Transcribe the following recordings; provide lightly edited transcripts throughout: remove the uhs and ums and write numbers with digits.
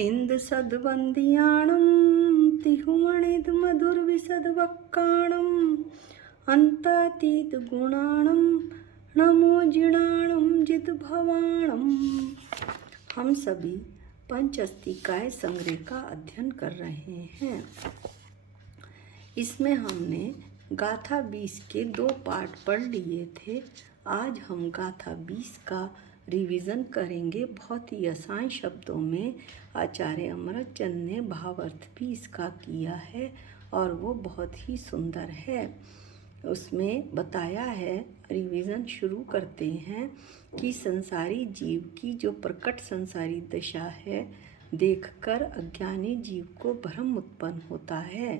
इंद सद्वंदियाणं तिहुमणिद मधुरविशदवक्काणं अंतातीत गुणाणं नमो जिणाणं जितभवाणं। हम सभी पंचस्तिकाय संग्रह का अध्ययन कर रहे हैं। इसमें हमने गाथा 20 के 2 पार्ट पढ़ लिए थे। आज हम गाथा 20 का रिवीजन करेंगे। बहुत ही आसान शब्दों में आचार्य अमृतचंद ने भावार्थ भी इसका किया है और वो बहुत ही सुंदर है। उसमें बताया है, रिवीजन शुरू करते हैं कि संसारी जीव की जो प्रकट संसारी दशा है देखकर अज्ञानी जीव को भ्रम उत्पन्न होता है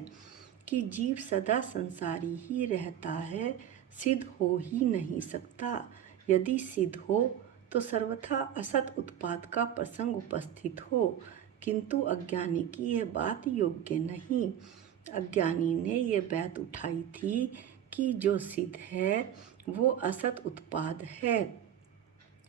कि जीव सदा संसारी ही रहता है, सिद्ध हो ही नहीं सकता। यदि सिद्ध हो तो सर्वथा असत उत्पाद का प्रसंग उपस्थित हो, किंतु अज्ञानी की यह बात योग्य नहीं। अज्ञानी ने यह बात उठाई थी कि जो सिद्ध है वो असत उत्पाद है,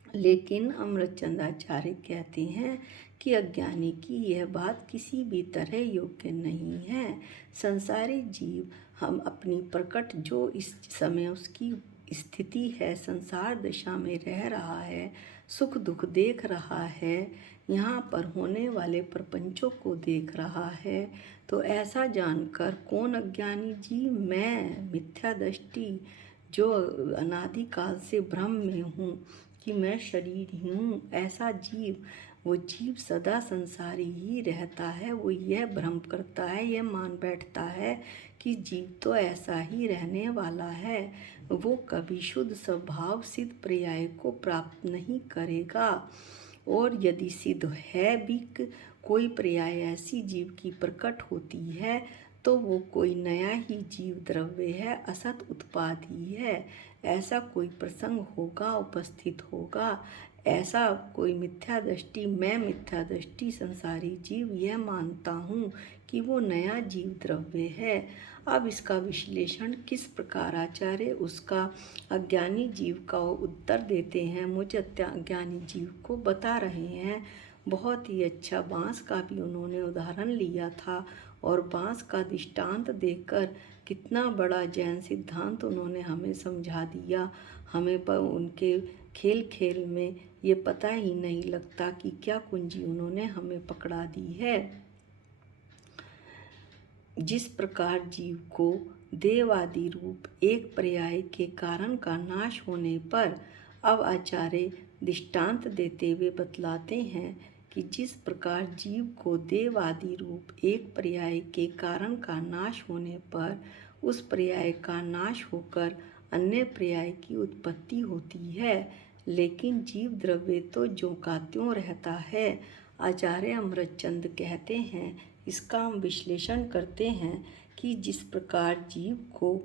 लेकिन अमृतचंदाचार्य कहते हैं कि अज्ञानी की यह बात किसी भी तरह योग्य नहीं है। संसारी जीव हम अपनी प्रकट जो इस समय उसकी स्थिति है, संसार दशा में रह रहा है, सुख दुख देख रहा है, यहाँ पर होने वाले प्रपंचों को देख रहा है, तो ऐसा जानकर कौन अज्ञानी जीव, मैं मिथ्या दृष्टि जो अनादिकाल से भ्रम में हूँ कि मैं शरीर ही हूँ, ऐसा जीव, वो जीव सदा संसारी ही रहता है। वो यह भ्रम करता है, यह मान बैठता है कि जीव तो ऐसा ही रहने वाला है, वो कभी शुद्ध स्वभाव सिद्ध पर्याय को प्राप्त नहीं करेगा। और यदि सिद्ध है भी कोई पर्याय ऐसी जीव की प्रकट होती है तो वो कोई नया ही जीव द्रव्य है, असत उत्पाद ही है। ऐसा कोई प्रसंग होगा, उपस्थित होगा, ऐसा कोई मिथ्या दृष्टि, मैं मिथ्या दृष्टि संसारी जीव यह मानता हूँ कि वो नया जीव द्रव्य है। अब इसका विश्लेषण किस प्रकार आचार्य उसका अज्ञानी जीव का उत्तर देते हैं, मुझे अज्ञानी जीव को बता रहे हैं। बहुत ही अच्छा बांस का भी उन्होंने उदाहरण लिया था और बांस का दृष्टांत देकर कितना बड़ा जैन सिद्धांत उन्होंने हमें समझा दिया। हमें पर उनके खेल खेल में ये पता ही नहीं लगता कि क्या कुंजी उन्होंने हमें पकड़ा दी है। जिस प्रकार जीव को देव आदि रूप एक पर्याय के कारण का नाश होने पर अब आचार्य दृष्टांत देते हुए बतलाते हैं कि जिस प्रकार जीव को देव आदि रूप एक पर्याय के कारण का नाश होने पर उस पर्याय का नाश होकर अन्य पर्याय की उत्पत्ति होती है, लेकिन जीव द्रव्य तो ज्यों का त्यों रहता है। आचार्य अमृतचंद कहते हैं, इसका हम विश्लेषण करते हैं कि जिस प्रकार जीव को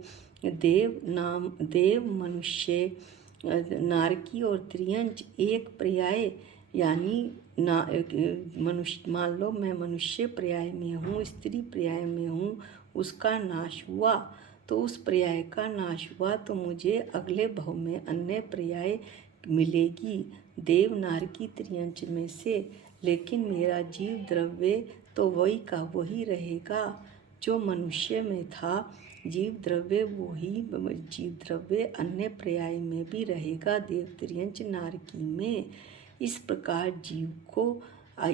देव मनुष्य नारकी और त्रियंच एक पर्याय यानी मनुष्य, मान लो मैं मनुष्य पर्याय में हूँ, स्त्री पर्याय में हूँ, उसका नाश हुआ तो उस पर्याय का नाश हुआ तो मुझे अगले भव में अन्य पर्याय मिलेगी देव नारकी त्रियंच में से, लेकिन मेरा जीव द्रव्य तो वही का वही रहेगा जो मनुष्य में था। जीव द्रव्य वही जीव द्रव्य अन्य पर्याय में भी रहेगा देव त्रियंच नारकी में। इस प्रकार जीव को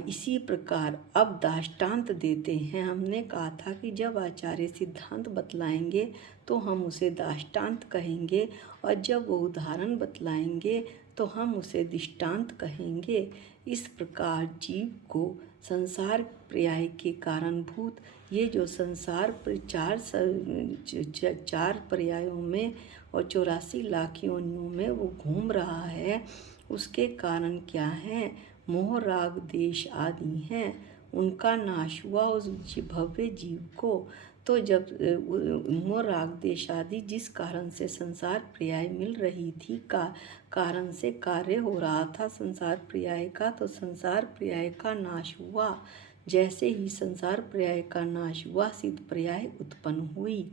इसी प्रकार अब दाष्टांत देते हैं। हमने कहा था कि जब आचार्य सिद्धांत बतलाएंगे तो हम उसे दाष्टांत कहेंगे और जब वो उदाहरण बतलाएंगे तो हम उसे दृष्टांत कहेंगे। इस प्रकार जीव को संसार पर्याय के कारणभूत ये जो संसार पर चार पर्यायों में और 84 लाख योनियों में वो घूम रहा है, उसके कारण क्या है? मोह राग देश आदि हैं, उनका नाश हुआ उस भव्य जीव को। तो जब मोह राग देश आदि जिस कारण से संसार पर्याय मिल रही थी का कारण से कार्य हो रहा था संसार पर्याय का, तो संसार पर्याय का नाश हुआ। जैसे ही संसार पर्याय का नाश हुआ सिद्ध पर्याय उत्पन्न हुई।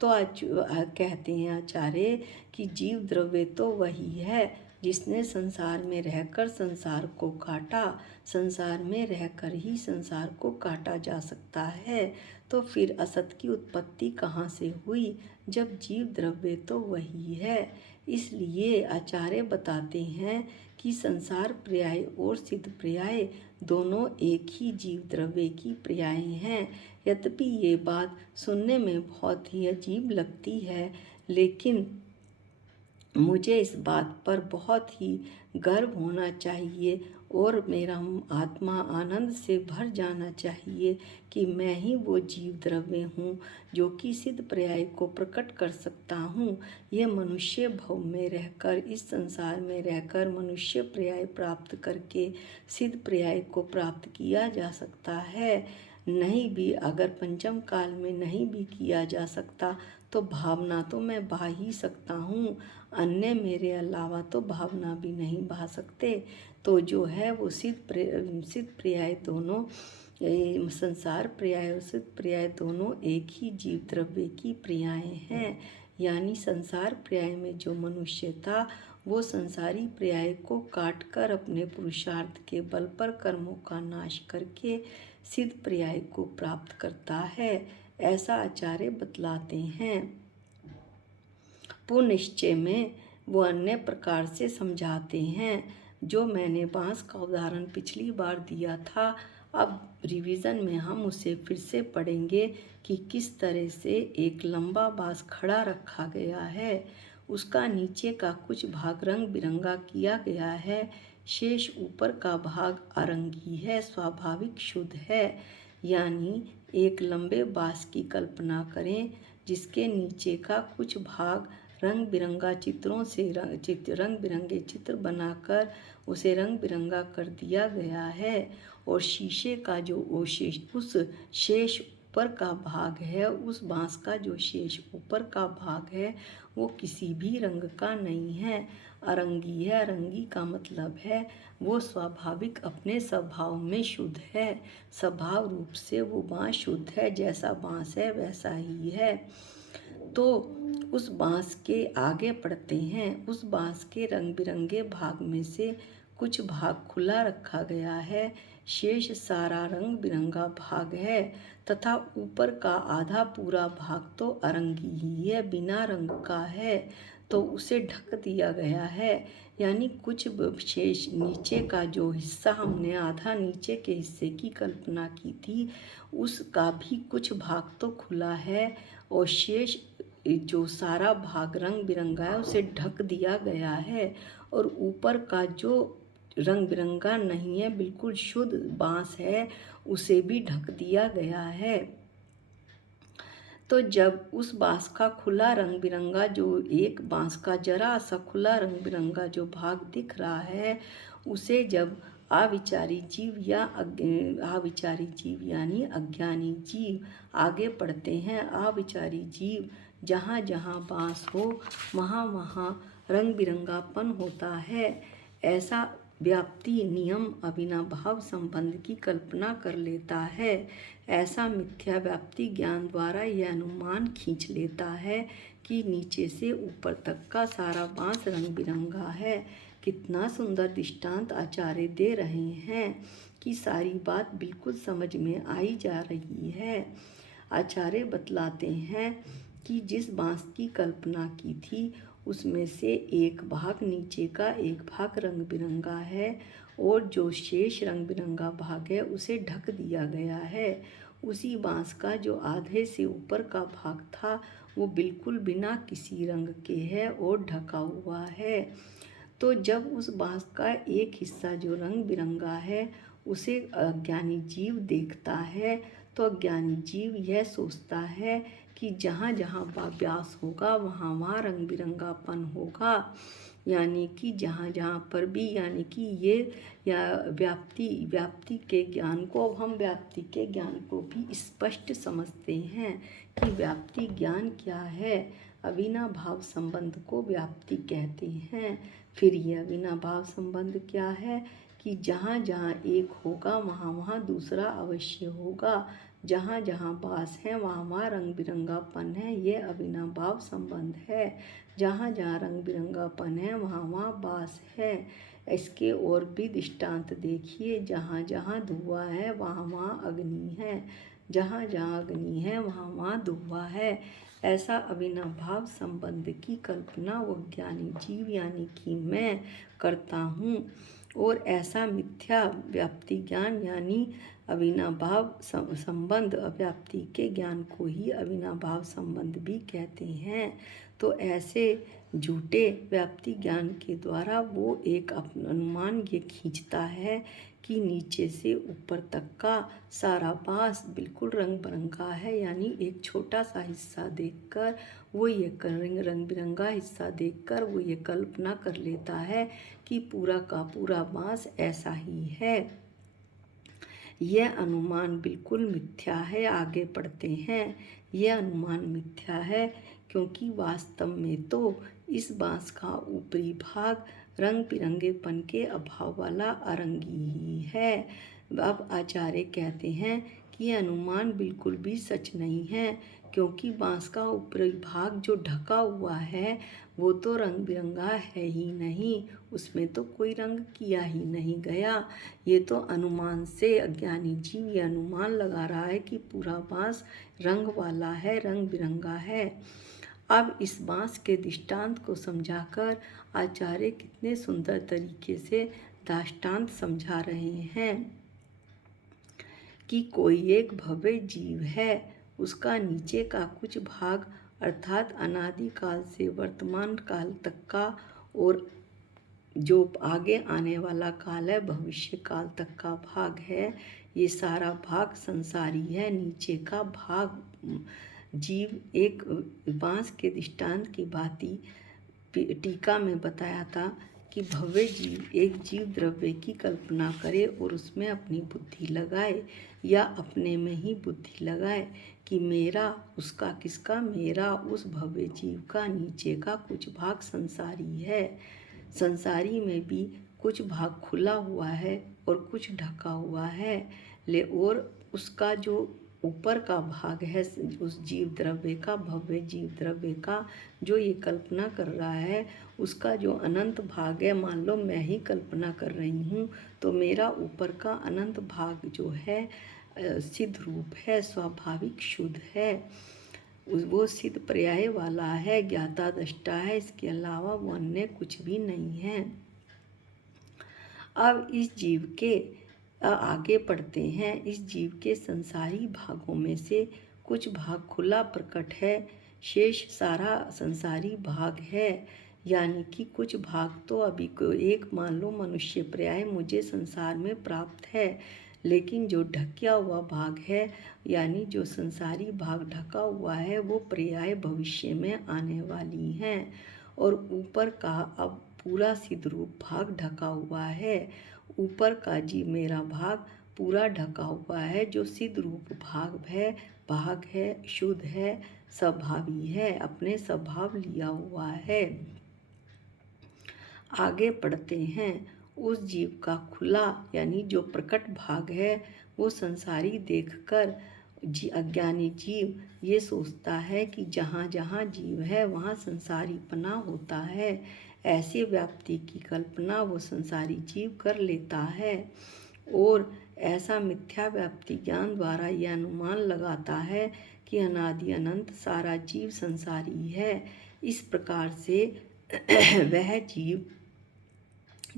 तो आज कहते हैं आचार्य कि जीव द्रव्य तो वही है, जिसने संसार में रहकर संसार को काटा, संसार में रहकर ही संसार को काटा जा सकता है, तो फिर असत की उत्पत्ति कहाँ से हुई, जब जीव द्रव्य तो वही है। इसलिए आचार्य बताते हैं कि संसार पर्याय और सिद्ध पर्याय दोनों एक ही जीव द्रव्य की पर्याय हैं। यद्यपि ये बात सुनने में बहुत ही अजीब लगती है, लेकिन मुझे इस बात पर बहुत ही गर्व होना चाहिए और मेरा आत्मा आनंद से भर जाना चाहिए कि मैं ही वो जीव द्रव्य हूँ जो कि सिद्ध पर्याय को प्रकट कर सकता हूँ। ये मनुष्य भव में रहकर, इस संसार में रहकर मनुष्य पर्याय प्राप्त करके सिद्ध पर्याय को प्राप्त किया जा सकता है। नहीं भी अगर पंचम काल में नहीं भी किया जा सकता तो भावना तो मैं बहा ही सकता हूँ, अन्य मेरे अलावा तो भावना भी नहीं बहा सकते। तो जो है वो सिद्ध पर्याय दोनों, संसार पर्याय और सिद्ध पर्याय दोनों एक ही जीव द्रव्य की पर्याय हैं। यानी संसार पर्याय में जो मनुष्य था वो संसारी पर्याय को काट कर अपने पुरुषार्थ के बल पर कर्मों का नाश करके सिद्ध पर्याय को प्राप्त करता है, ऐसा आचार्य बतलाते हैं। पुनिश्चय में वो अन्य प्रकार से समझाते हैं। जो मैंने बांस का उदाहरण पिछली बार दिया था, अब रिवीजन में हम उसे फिर से पढ़ेंगे कि किस तरह से एक लंबा बांस खड़ा रखा गया है, उसका नीचे का कुछ भाग रंग बिरंगा किया गया है, शेष ऊपर का भाग अरंगी है, स्वाभाविक शुद्ध है। यानी एक लंबे बांस की कल्पना करें जिसके नीचे का कुछ भाग रंग बिरंगा चित्रों से रंग बिरंगे चित्र बनाकर उसे रंग बिरंगा कर दिया गया है, और शीशे का जो उस शेष ऊपर का भाग है, उस बांस का जो शेष ऊपर का भाग है वो किसी भी रंग का नहीं है, अरंगी है। अरंगी का मतलब है वो स्वाभाविक अपने स्वभाव में शुद्ध है, स्वभाव रूप से वो बांस शुद्ध है, जैसा बांस है वैसा ही है। तो उस बांस के आगे पढ़ते हैं। उस बांस के रंग बिरंगे भाग में से कुछ भाग खुला रखा गया है, शेष सारा रंग बिरंगा भाग है, तथा ऊपर का आधा पूरा भाग तो अरंगी ही है, बिना रंग का है, तो उसे ढक दिया गया है। यानी कुछ शेष नीचे का जो हिस्सा हमने आधा नीचे के हिस्से की कल्पना की थी, उसका भी कुछ भाग तो खुला है, और शेष जो सारा भाग रंग बिरंगा है उसे ढक दिया गया है, और ऊपर का जो रंग बिरंगा नहीं है, बिल्कुल शुद्ध बांस है, उसे भी ढक दिया गया है। तो जब उस बांस का खुला रंग बिरंगा, जो एक बांस का जरा सा खुला रंग बिरंगा जो भाग दिख रहा है, उसे जब अविचारी जीव या अविचारी जीव यानी अज्ञानी जीव आगे पढ़ते हैं, अविचारी जीव जहाँ जहाँ बांस हो वहाँ वहाँ रंग बिरंगापन होता है, ऐसा व्याप्ति नियम अविनाभाव संबंध की कल्पना कर लेता है। ऐसा मिथ्या व्याप्ति ज्ञान द्वारा यह अनुमान खींच लेता है कि नीचे से ऊपर तक का सारा बांस रंग बिरंगा है। कितना सुंदर दृष्टांत आचार्य दे रहे हैं कि सारी बात बिल्कुल समझ में आई जा रही है। आचार्य बतलाते हैं कि जिस बांस की कल्पना की थी उसमें से एक भाग नीचे का, एक भाग रंग बिरंगा है, और जो शेष रंग बिरंगा भाग है उसे ढक दिया गया है। उसी बांस का जो आधे से ऊपर का भाग था वो बिल्कुल बिना किसी रंग के है और ढका हुआ है। तो जब उस बांस का एक हिस्सा जो रंग बिरंगा है उसे अज्ञानी जीव देखता है, तो अज्ञानी जीव यह सोचता है कि जहाँ जहाँ व्यास होगा वहाँ वहाँ रंग बिरंगापन होगा। यानी कि जहाँ जहाँ पर भी, यानी कि ये या व्याप्ति के ज्ञान को, अब हम व्याप्ति के ज्ञान को भी स्पष्ट समझते हैं कि व्याप्ति ज्ञान क्या है। अविनाभाव संबंध को व्याप्ति कहते हैं। फिर ये अविनाभाव संबंध क्या है कि जहाँ जहाँ एक होगा वहाँ वहाँ दूसरा अवश्य होगा, जहाँ जहाँ बास है वहाँ वहाँ रंग बिरंगापन है, ये अविनाभाव संबंध है। जहाँ जहाँ रंग बिरंगापन है वहाँ वहाँ बास है। इसके और भी दृष्टांत देखिए, जहाँ जहाँ धुआं है वहाँ वहाँ अग्नि है, जहाँ जहाँ अग्नि है वहाँ वहाँ धुआं है। ऐसा अविनाभाव संबंध की कल्पना वो ज्ञानी जीव यानी कि मैं करता हूँ, और ऐसा मिथ्या व्याप्ति ज्ञान यानी अविनाभाव संबंध, व्याप्ति के ज्ञान को ही अविनाभाव संबंध भी कहते हैं। तो ऐसे झूठे व्याप्ति ज्ञान के द्वारा वो एक अनुमान ये खींचता है कि नीचे से ऊपर तक का सारा बांस बिल्कुल रंग बिरंगा है, यानी एक छोटा सा हिस्सा देखकर वो ये रंग बिरंगा हिस्सा देखकर वो ये कल्पना कर लेता है कि पूरा का पूरा बांस ऐसा ही है। यह अनुमान बिल्कुल मिथ्या है। आगे पढ़ते हैं। यह अनुमान मिथ्या है क्योंकि वास्तव में तो इस बांस का ऊपरी भाग रंग बिरंगेपन के अभाव वाला अरंगी ही है। अब आचार्य कहते हैं कि यह अनुमान बिल्कुल भी सच नहीं है, क्योंकि बांस का ऊपरी भाग जो ढका हुआ है वो तो रंग बिरंगा है ही नहीं, उसमें तो कोई रंग किया ही नहीं गया। ये तो अनुमान से अज्ञानी जीव ये अनुमान लगा रहा है कि पूरा बांस रंग वाला है, रंग बिरंगा है। अब इस बांस के दृष्टांत को समझाकर आचार्य कितने सुंदर तरीके से दृष्टांत समझा रहे हैं कि कोई एक भव्य जीव है, उसका नीचे का कुछ भाग अर्थात अनादि काल से वर्तमान काल तक का और जो आगे आने वाला काल है भविष्य काल तक का भाग है, ये सारा भाग संसारी है। नीचे का भाग जीव एक बांस के दृष्टांत की भांति टीका में बताया था कि भव्य जीव एक जीव द्रव्य की कल्पना करे और उसमें अपनी बुद्धि लगाए या अपने में ही बुद्धि लगाए कि मेरा, उसका किसका, मेरा उस भव्य जीव का नीचे का कुछ भाग संसारी है। संसारी में भी कुछ भाग खुला हुआ है और कुछ ढका हुआ है, और उसका जो ऊपर का भाग है उस जीव द्रव्य का, भव्य जीव द्रव्य का जो ये कल्पना कर रहा है, उसका जो अनंत भाग है, मान लो मैं ही कल्पना कर रही हूँ, तो मेरा ऊपर का अनंत भाग जो है सिद्ध रूप है, स्वाभाविक शुद्ध है, वो सिद्ध पर्याय वाला है, ज्ञाता दृष्टा है, इसके अलावा वो अन्य कुछ भी नहीं है। अब इस जीव के आगे पढ़ते हैं। इस जीव के संसारी भागों में से कुछ भाग खुला प्रकट है, शेष सारा संसारी भाग है, यानी कि कुछ भाग तो अभी को एक मान लो मनुष्य पर्याय मुझे संसार में प्राप्त है, लेकिन जो ढका हुआ भाग है यानी जो संसारी भाग ढका हुआ है वो पर्याय भविष्य में आने वाली हैं, और ऊपर का अब पूरा सिद्ध रूप भाग ढका हुआ है। ऊपर का जीव मेरा भाग पूरा ढका हुआ है, जो सिद्ध रूप भाग है, शुद्ध है, स्वभावी है, अपने स्वभाव लिया हुआ है। आगे पढ़ते हैं। उस जीव का खुला यानी जो प्रकट भाग है वो संसारी देखकर अज्ञानी जीव ये सोचता है कि जहाँ जहाँ जीव है वहाँ संसारीपना होता है। ऐसे व्याप्ति की कल्पना वो संसारी जीव कर लेता है और ऐसा मिथ्या व्याप्ति ज्ञान द्वारा यह अनुमान लगाता है कि अनादि अनंत सारा जीव संसारी है। इस प्रकार से वह जीव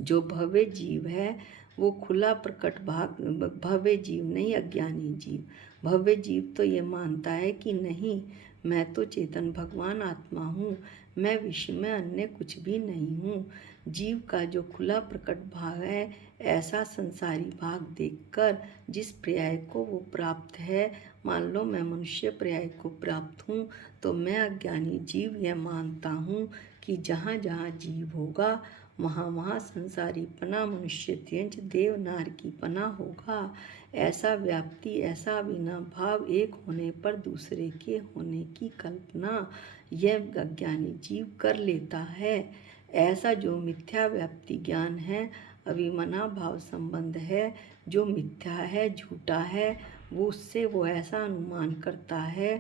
जो भव्य जीव है वो खुला प्रकट भाग, भव्य जीव नहीं अज्ञानी जीव, भव्य जीव तो ये मानता है कि नहीं मैं तो चेतन भगवान आत्मा हूँ, मैं विश्व में अन्य कुछ भी नहीं हूँ। जीव का जो खुला प्रकट भाग है ऐसा संसारी भाग देखकर जिस पर्याय को वो प्राप्त है, मान लो मैं मनुष्य पर्याय को प्राप्त हूँ, तो मैं अज्ञानी जीव यह मानता हूँ कि जहाँ जहाँ जीव होगा वहाँ वहाँ संसारीपना, मनुष्यत्यंच देव नारकीपना होगा। ऐसा व्याप्ति, ऐसा बिना भाव एक होने पर दूसरे के होने की कल्पना यह अज्ञानी जीव कर लेता है। ऐसा जो मिथ्या व्याप्ति ज्ञान है अभिमना भाव संबंध है, जो मिथ्या है, झूठा है, वो उससे वो ऐसा अनुमान करता है।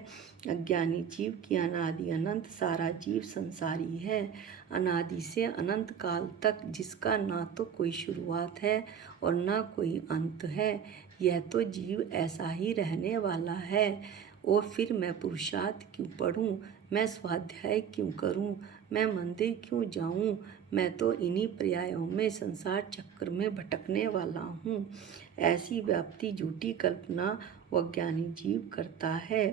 अज्ञानी जीव की अनादि अनंत सारा जीव संसारी है, अनादि से अनंत काल तक, जिसका ना तो कोई शुरुआत है और ना कोई अंत है। यह तो जीव ऐसा ही रहने वाला है। और फिर मैं पुरुषार्थ क्यों पढ़ूं, मैं स्वाध्याय क्यों करूं, मैं मंदिर क्यों जाऊं, मैं तो इन्हीं पर्यायों में संसार चक्र में भटकने वाला हूँ। ऐसी व्याप्ति झूठी कल्पना वह ज्ञानी जीव करता है।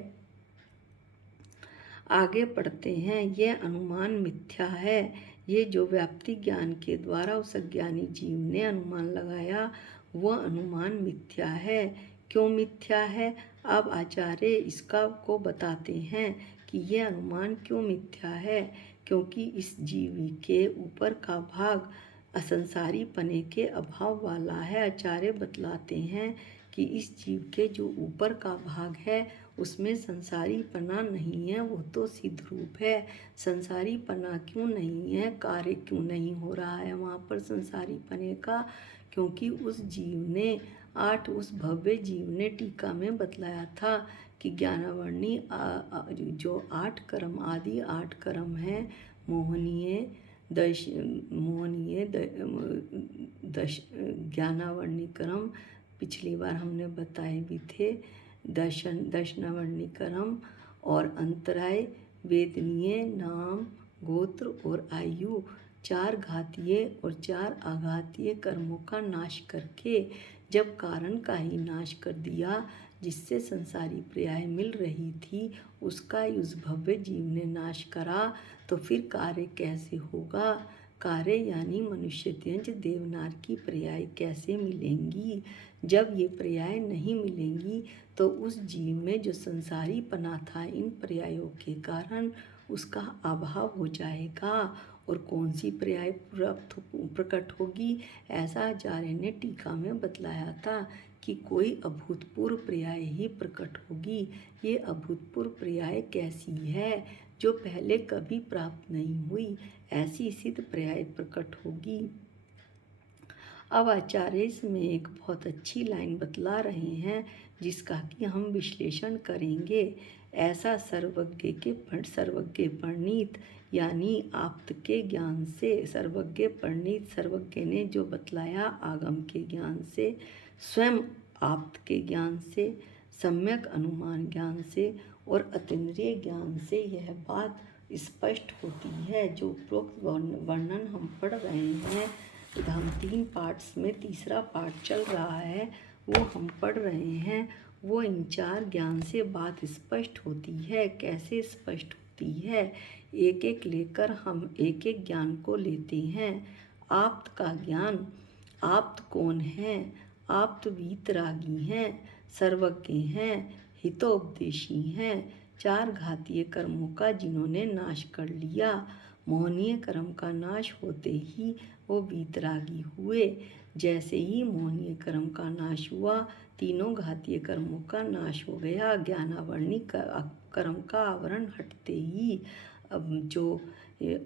आगे पढ़ते हैं। यह अनुमान मिथ्या है। ये जो व्याप्ति ज्ञान के द्वारा उस अज्ञानी जीव ने अनुमान लगाया, वह अनुमान मिथ्या है। क्यों मिथ्या है? अब आचार्य इसका को बताते हैं कि यह अनुमान क्यों मिथ्या है। क्योंकि इस जीवी के ऊपर का भाग असंसारी पने के अभाव वाला है। आचार्य बतलाते हैं कि इस जीव के जो ऊपर का भाग है उसमें संसारी पना नहीं है, वो तो सिद्ध रूप है। संसारी पना क्यों नहीं है, कार्य क्यों नहीं हो रहा है वहाँ पर संसारी पने का? क्योंकि उस जीव ने उस भव्य जीव ने टीका में बतलाया था कि ज्ञानावर्णी जो 8 कर्म आदि 8 कर्म हैं, मोहनीय ज्ञानावर्णी कर्म पिछली बार हमने बताए भी थे। दशनावर्णी कर्म और अंतराय, वेदनीय, नाम, गोत्र और आयु, 4 घातीय और 4 आघातीय कर्मों का नाश करके जब कारण का ही नाश कर दिया, जिससे संसारी पर्याय मिल रही थी, उसका उस भव्य जीव ने नाश करा, तो फिर कार्य कैसे होगा? कार्य यानी मनुष्य त्यज देवनार की पर्याय कैसे मिलेंगी? जब ये पर्याय नहीं मिलेंगी तो उस जीव में जो संसारी पना था इन पर्यायों के कारण, उसका अभाव हो जाएगा। और कौन सी पर्याय प्रकट होगी? ऐसा आचार्य ने टीका में बतलाया था कि कोई अभूतपूर्व पर्याय ही प्रकट होगी। ये अभूतपूर्व पर्याय कैसी है? जो पहले कभी प्राप्त नहीं हुई, ऐसी सिद्ध पर्याय प्रकट होगी। अब आचार्य इसमें एक बहुत अच्छी लाइन बतला रहे हैं, जिसका कि हम विश्लेषण करेंगे। ऐसा सर्वज्ञ परिणीत यानी आप्त के ज्ञान से, सर्वज्ञ परिणीत सर्वज्ञ ने जो बतलाया आगम के ज्ञान से, स्वयं आप्त के ज्ञान से, सम्यक अनुमान ज्ञान से और अतीन्द्रिय ज्ञान से यह बात स्पष्ट होती है। जो उपरोक्त वर्णन हम पढ़ रहे हैं, हम 3 पार्ट्स में तीसरा पार्ट चल रहा है, वो हम पढ़ रहे हैं। वो इन 4 ज्ञान से बात स्पष्ट होती है। कैसे स्पष्ट होती है? एक एक लेकर हम एक एक ज्ञान को लेते हैं। आप्त का ज्ञान। आप्त कौन है? आप्त वीतरागी हैं, सर्वज्ञ हैं, हितोपदेशी हैं, 4 घातीय कर्मों का जिन्होंने नाश कर लिया। मोहनीय कर्म का नाश होते ही वो वीतरागी हुए। जैसे ही मोहनीय कर्म का नाश हुआ, तीनों घातीय कर्मों का नाश हो गया। ज्ञानावर्णी कर्म का आवरण हटते ही अब जो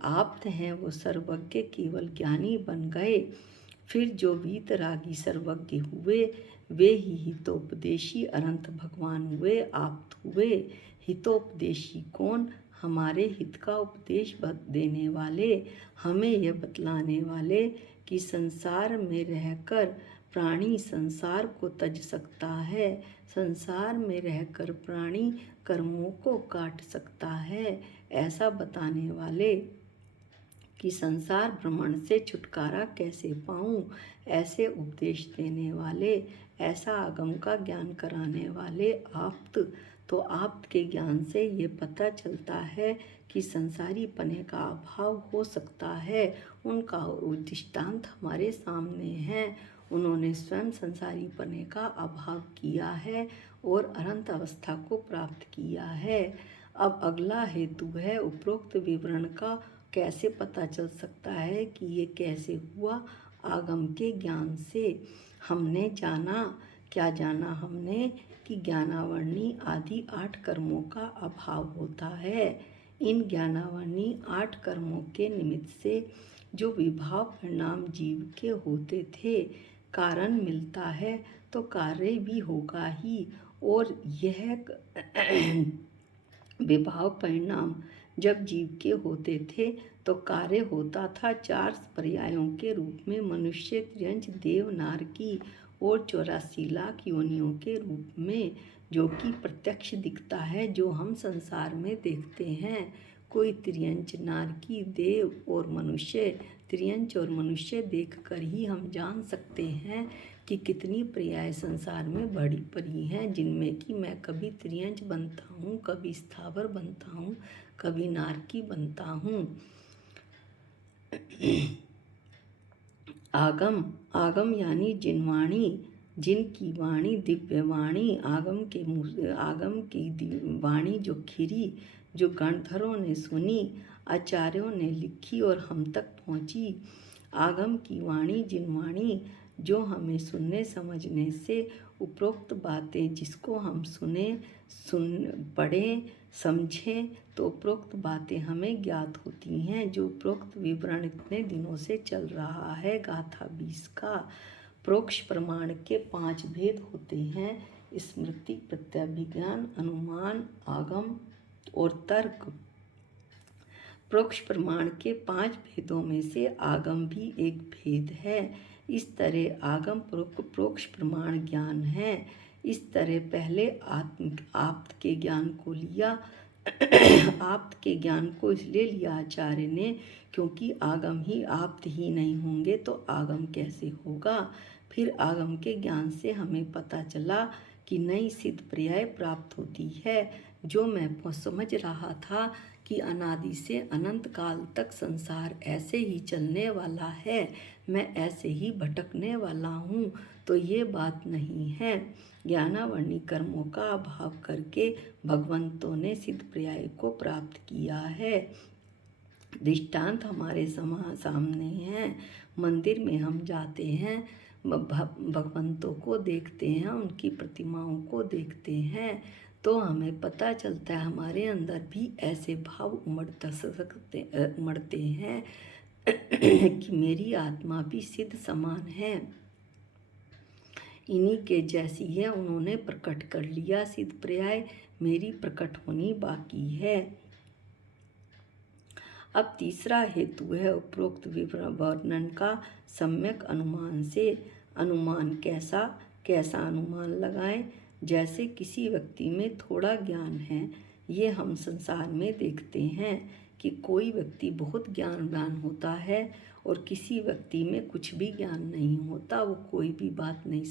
आप्त हैं वो सर्वज्ञ केवल ज्ञानी बन गए। फिर जो वीतरागी सर्वज्ञ हुए, वे ही हितोपदेशी अनंत भगवान हुए, आप्त हुए। हितोपदेशी कौन? हमारे हित का उपदेश देने वाले, हमें यह बतलाने वाले कि संसार में रहकर प्राणी संसार को तज सकता है, संसार में रहकर प्राणी कर्मों को काट सकता है, ऐसा बताने वाले कि संसार भ्रमण से छुटकारा कैसे पाऊं, ऐसे उपदेश देने वाले, ऐसा आगम का ज्ञान कराने वाले आप्त। तो आप्त के ज्ञान से ये पता चलता है कि संसारी पने का अभाव हो सकता है। उनका दृष्टांत हमारे सामने है। उन्होंने स्वयं संसारी पने का अभाव किया है और अनंत अवस्था को प्राप्त किया है। अब अगला हेतु है उपरोक्त विवरण का कैसे पता चल सकता है कि ये कैसे हुआ? आगम के ज्ञान से हमने जाना। क्या जाना हमने? कि ज्ञानावर्णी आदि 8 कर्मों का अभाव होता है। इन ज्ञानावर्णी 8 कर्मों के निमित्त से जो विभाव परिणाम जीव के होते थे। कारण मिलता है तो कार्य भी होगा ही, और यह विभाव परिणाम जब जीव के होते थे तो कार्य होता था 4 पर्यायों के रूप में, मनुष्य, त्रियंच, देव, नारकी और 84 लाख योनियों के रूप में, जो कि प्रत्यक्ष दिखता है, जो हम संसार में देखते हैं। कोई त्रियंच, नारकी, देव और मनुष्य, त्रियंच और मनुष्य देखकर ही हम जान सकते हैं कि कितनी पर्याय संसार में बड़ी पड़ी हैं, जिनमें कि मैं कभी त्रियंच बनता हूँ, कभी स्थावर बनता हूँ, कभी नारकी बनता हूँ। आगम, आगम यानी जिनवाणी, जिनकी वाणी दिव्य वाणी, आगम की वाणी जो खिरी, जो गणधरों ने सुनी, आचार्यों ने लिखी और हम तक पहुँची। आगम की वाणी जिनवाणी जो हमें सुनने समझने से उपरोक्त बातें, जिसको हम पढ़ें समझें तो उपरोक्त बातें हमें ज्ञात होती हैं। जो उपरोक्त विवरण इतने दिनों से चल रहा है गाथा 20 का। प्रोक्ष प्रमाण के 5 भेद होते हैं: स्मृति, प्रत्यभिज्ञान, अनुमान, आगम और तर्क। प्रोक्ष प्रमाण के 5 भेदों में से आगम भी एक भेद है। इस तरह आगम प्रोक्ष प्रमाण ज्ञान है। इस तरह पहले आप्त के ज्ञान को लिया। आप्त के ज्ञान को इसलिए लिया आचार्य ने क्योंकि आगम ही आप्त ही नहीं होंगे तो आगम कैसे होगा। फिर आगम के ज्ञान से हमें पता चला कि नई सिद्ध पर्याय प्राप्त होती है। जो मैं समझ रहा था कि अनादि से अनंत काल तक संसार ऐसे ही चलने वाला है, मैं ऐसे ही भटकने वाला हूँ, तो ये बात नहीं है। ज्ञानावरणी कर्मों का अभाव करके भगवंतों ने सिद्ध पर्याय को प्राप्त किया है। दृष्टांत हमारे सामने हैं। मंदिर में हम जाते हैं, भगवंतों को देखते हैं, उनकी प्रतिमाओं को देखते हैं, तो हमें पता चलता है हमारे अंदर भी ऐसे भाव उमड़ते हैं कि मेरी आत्मा भी सिद्ध समान है, इन्हीं के जैसी है। उन्होंने प्रकट कर लिया सिद्ध पर्याय, मेरी प्रकट होनी बाकी है। अब तीसरा हेतु है उपरोक्त वर्णन का सम्यक अनुमान से। अनुमान कैसा अनुमान लगाएं? जैसे किसी व्यक्ति में थोड़ा ज्ञान है, ये हम संसार में देखते हैं कि कोई व्यक्ति बहुत ज्ञानवान होता है और किसी व्यक्ति में कुछ भी ज्ञान नहीं होता, वो कोई भी बात नहीं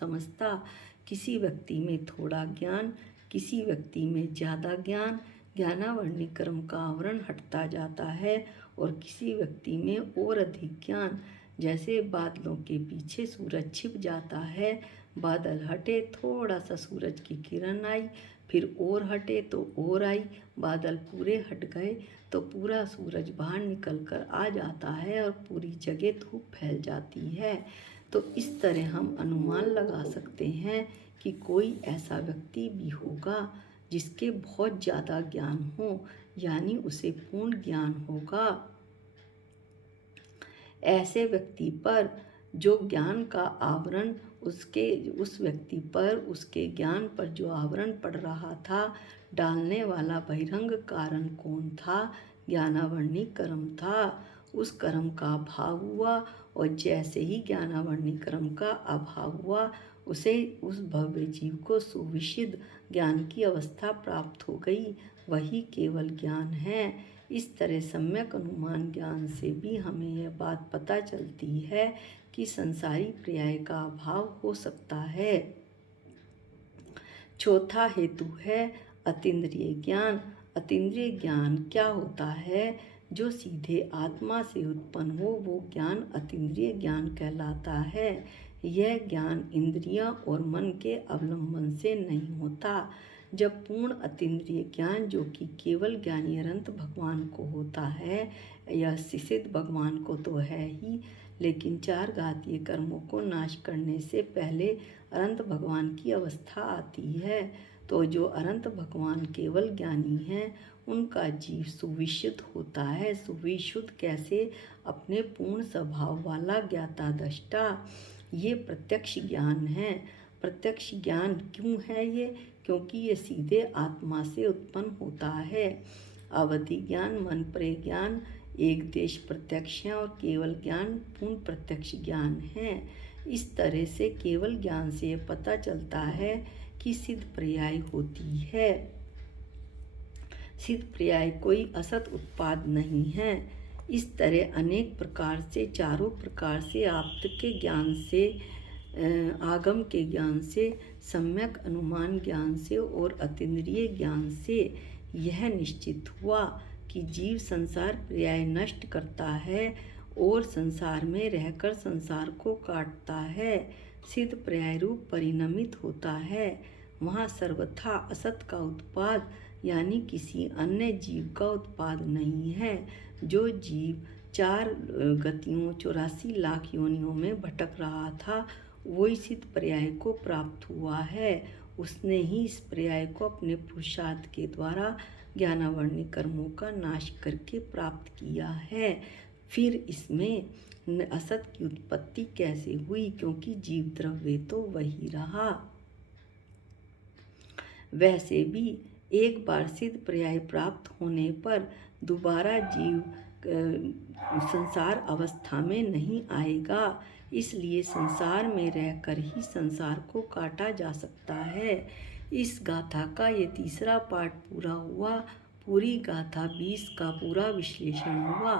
समझता। किसी व्यक्ति में थोड़ा ज्ञान, किसी व्यक्ति में ज़्यादा ज्ञान, ज्ञानावरणी कर्म का आवरण हटता जाता है, और किसी व्यक्ति में और अधिक ज्ञान। जैसे बादलों के पीछे सूरज छिप जाता है, बादल हटे, थोड़ा सा सूरज की किरण आई, फिर और हटे तो और आई, बादल पूरे हट गए तो पूरा सूरज बाहर निकल कर आ जाता है और पूरी जगह धूप फैल जाती है। तो इस तरह हम अनुमान लगा सकते हैं कि कोई ऐसा व्यक्ति भी होगा जिसके बहुत ज़्यादा ज्ञान हो, यानी उसे पूर्ण ज्ञान होगा। ऐसे व्यक्ति पर जो ज्ञान का आवरण उस व्यक्ति पर, उसके ज्ञान पर जो आवरण पड़ रहा था, डालने वाला बहिरंग कारण कौन था? ज्ञानावरणी कर्म था। उस कर्म का अभाव हुआ, और जैसे ही ज्ञानावरणी कर्म का अभाव हुआ, उस भव्य जीव को सुविशुद्ध ज्ञान की अवस्था प्राप्त हो गई। वही केवल ज्ञान है। इस तरह सम्यक अनुमान ज्ञान से भी हमें यह बात पता चलती है कि संसारी पर्याय का अभाव हो सकता है। चौथा हेतु है अतीन्द्रिय ज्ञान। अतीन्द्रिय ज्ञान क्या होता है? जो सीधे आत्मा से उत्पन्न हो वो ज्ञान अतीन्द्रिय ज्ञान कहलाता है। यह ज्ञान इंद्रियां और मन के अवलंबन से नहीं होता। जब पूर्ण अतीन्द्रिय ज्ञान, जो कि केवल ज्ञानी अनंत भगवान को होता है, यह सिद्ध भगवान को तो है ही, लेकिन 4 घातीय कर्मों को नाश करने से पहले अनंत भगवान की अवस्था आती है। तो जो अनंत भगवान केवल ज्ञानी हैं उनका जीव सुविशुद्ध होता है। सुविशुद्ध कैसे? अपने पूर्ण स्वभाव वाला ज्ञाता दृष्टा। ये प्रत्यक्ष ज्ञान है। प्रत्यक्ष ज्ञान क्यों है ये? क्योंकि ये सीधे आत्मा से उत्पन्न होता है। अवधि ज्ञान, मन परे ज्ञान, एक देश प्रत्यक्ष है और केवल ज्ञान पूर्ण प्रत्यक्ष ज्ञान है। इस तरह से केवल ज्ञान से पता चलता है कि सिद्ध पर्याय होती है। सिद्ध पर्याय कोई असत उत्पाद नहीं है। इस तरह अनेक प्रकार से, चारों प्रकार से, आप्त के ज्ञान से, आगम के ज्ञान से, सम्यक अनुमान ज्ञान से और अतीन्द्रिय ज्ञान से यह निश्चित हुआ कि जीव संसार पर्याय नष्ट करता है और संसार में रहकर संसार को काटता है, सिद्ध पर्याय रूप परिणमित होता है। वहाँ सर्वथा असत का उत्पाद यानी किसी अन्य जीव का उत्पाद नहीं है। जो जीव 4 गतियों 84 लाख योनियों में भटक रहा था वही सिद्ध पर्याय को प्राप्त हुआ है। उसने ही इस पर्याय को अपने पुरुषार्थ के द्वारा ज्ञानावरणी कर्मों का नाश करके प्राप्त किया है। फिर इसमें असत की उत्पत्ति कैसे हुई? क्योंकि जीव द्रव्य तो वही रहा। वैसे भी एक बार सिद्ध पर्याय प्राप्त होने पर दोबारा जीव संसार अवस्था में नहीं आएगा। इसलिए संसार में रहकर ही संसार को काटा जा सकता है। इस गाथा का ये तीसरा पाठ पूरा हुआ। पूरी गाथा 20 का पूरा विश्लेषण हुआ।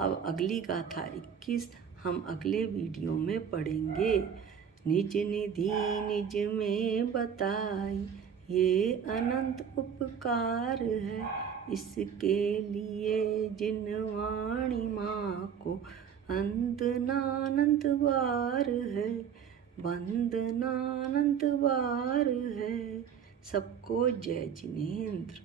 अब अगली गाथा 21 हम अगले वीडियो में पढ़ेंगे। निज निधि निज में बताई ये अनंत उपकार है, इसके लिए जिन वाणी माँ को वंदनानंत बार है, वंदनानंत बार है। सबको जय जिनेंद्र।